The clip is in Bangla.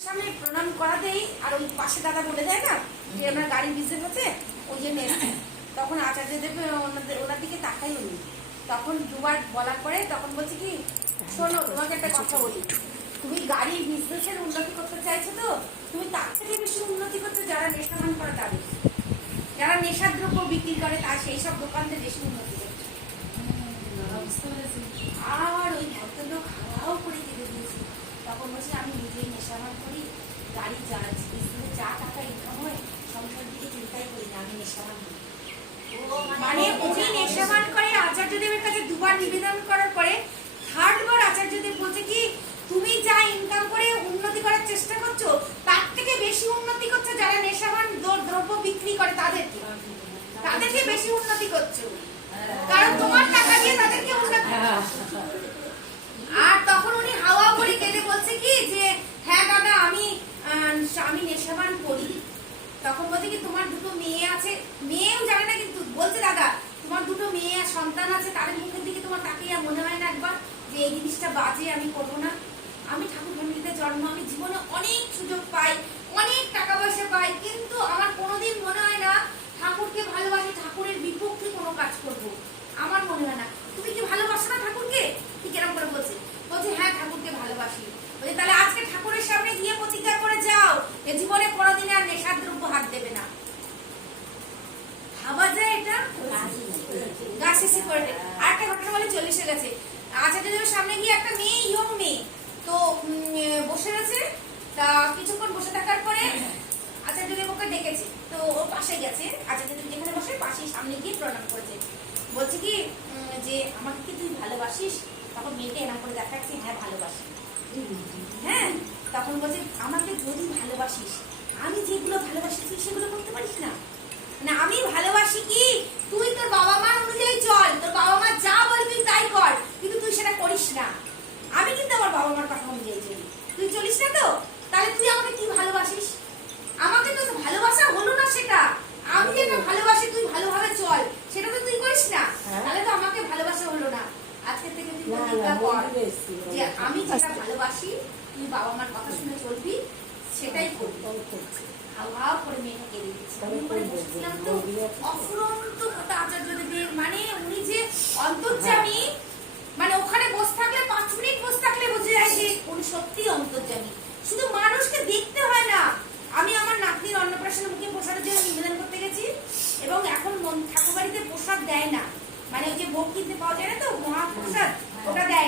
সামনে প্রণাম করাতেই আর ওই পাশে দাদা বলে দেয় না যে আমরা গাড়ি বিজনেস আছে ওই জন্য এসছে। তখন আচার্যদেব ওনার দিকে তাকাই উনি, তখন দুবার বলার পরে তখন বলছে কি, শোনো তোমাকে একটা কথা বলি, তুমি গাড়ির বিজনেসের উন্নতি করতে চাইছো তো তুমি তার থেকে বেশি উন্নতি করতে যারা নেশা পান করে তাদের, যারা নেশার দ্রব্য বিক্রি করে তার সেই সব দোকানতে বেশি উন্নতি করছে। আর ওই ভদ্রলোক হাওয়াও করে কেঁদে দিয়েছে। তখন বলছে আমি নিজেই নেশাবান করি, গাড়ি যা টাকা ইনকাম হয় সংসার দিকে চিন্তাই করি না, আমি নেশাবান করি। মানে উনি নেশাবান করে আচার্যদেবের কাছে দুবার নিবেদন করার পরে থার্ডবার আচার্যদেব বলছে কি, তুমি যা ইনকাম করে উন্নতি করার চেষ্টা করছো তার থেকে বেশি উন্নতি করছো যারা নেশাবান দ্রব্য বিক্রি করে তাদেরকে বেশি উন্নতি করছো, কারণ তোমার টাকা দিয়ে তাদেরকে উন্নতি। আর তখন উনি হাওয়া করে কেঁদে বলছে কি যে হ্যাঁ দাদা আমি নেশাবান করি। তখন বলছে কি তোমার দুটো মেয়ে আছে, মেয়েও জানে না কিন্তু বলছে দাদা তোমার দুটো মেয়ে আর সন্তান আছে, তাদের মুখের দিকে তোমার তাকিয়ে মনে হয় না একবার যে এই জিনিসটা বাজে, আমি করবো না। আমি ঠাকুর ফ্যামিলিতে জন্ম, আমি জীবনে অনেক সুযোগ পাই, অনেক টাকা পয়সা পাই, কিন্তু আমার কোনোদিন মনে হয় না ঠাকুরকে ভালোবাসি, ঠাকুরের বিপক্ষে কোনো কাজ করবো, আমার মনে হয় না। তুমি কি ভালোবাসো না ঠাকুরকে? ঠিক এরকম করে বলছে, বলছে হ্যাঁ ঠাকুরকে ভালোবাসি। বলছে তাহলে আজকে ঠাকুরের সামনে গিয়ে প্রতিজ্ঞা করে যাও যে জীবনে কোনোদিন আর নেশার দ্রব্য হাত দেবে না। ভাবা যায় এটা? গাছ শেষে করে দেয়। আর একটা ঘটনা বলে 40 গেছে, আচার্যদেবের সামনে গিয়ে একটা মেয়ে, ইয়ং মেয়ে তো বসে আছে। তা কিছুক্ষণ বসে থাকার পরে আচার্যদেব ওকে ডেকেছে, তো ও পাশে গেছে, আচার্যদেব যেখানে বসে পাশেই সামনে গিয়ে প্রণাম করেছে। বলছে কি যে আমাকে কি তুই ভালোবাসিস? তখন মেয়েকে এরকম করে দেখাচ্ছি, হ্যাঁ ভালোবাসি। হ্যাঁ, তখন বলছে আমাকে যদি ভালোবাসিস, আমি যেগুলো ভালোবাসি তুই সেগুলো করতে পারিস না? না আমি ভালোবাসি কি তুই তোর বাবা মার অনুযায়ী চল, তোর বাবা মা যা বলে তুই তাই কর, কিন্তু তুই সেটা করিস না। আমি কিন্তু আমার বাবা মার কথা অনুযায়ী চলি, তুই চলিস না তো? তাহলে তুই আমাকে কি ভালোবাসিস? আমাকে তো ভালোবাসা হলো না সেটা, আমি যেটা ভালোবাসি তুই ভালোভাবে চল, সেটা তো তুই করিস না, তাহলে তো আমাকে ভালোবাসা হলো না। আজকে থেকে তুই প্রতিজ্ঞা কর যে আমি যেটা ভালোবাসি তুই বাবা মার কথা শুনে চলবি, সেটাই করবি। হাওয়া করে মেয়েটা কেঁদে দিচ্ছে। অফুরন্ত কথা আচার্যদেবের, মানে উনি যে অন্তর্যামী, মানে ওখানে বসে থাকলে 5 মিনিট বসে থাকলে বোঝা যায় যে উনি সত্যিই অন্তর্যামী। শুধু মানুষকে দেখতে হয় না। আমি আমার নাতনির অন্নপ্রাশনে মুখে প্রসাদের জন্য নিবেদন করতে গেছি, এবং এখন ঠাকুরবাড়িতে প্রসাদ দেয় না, মানে ওই যে ভোগ কিনতে পাওয়া যায় না তো মহাপ্রসাদ, ওটা দেয়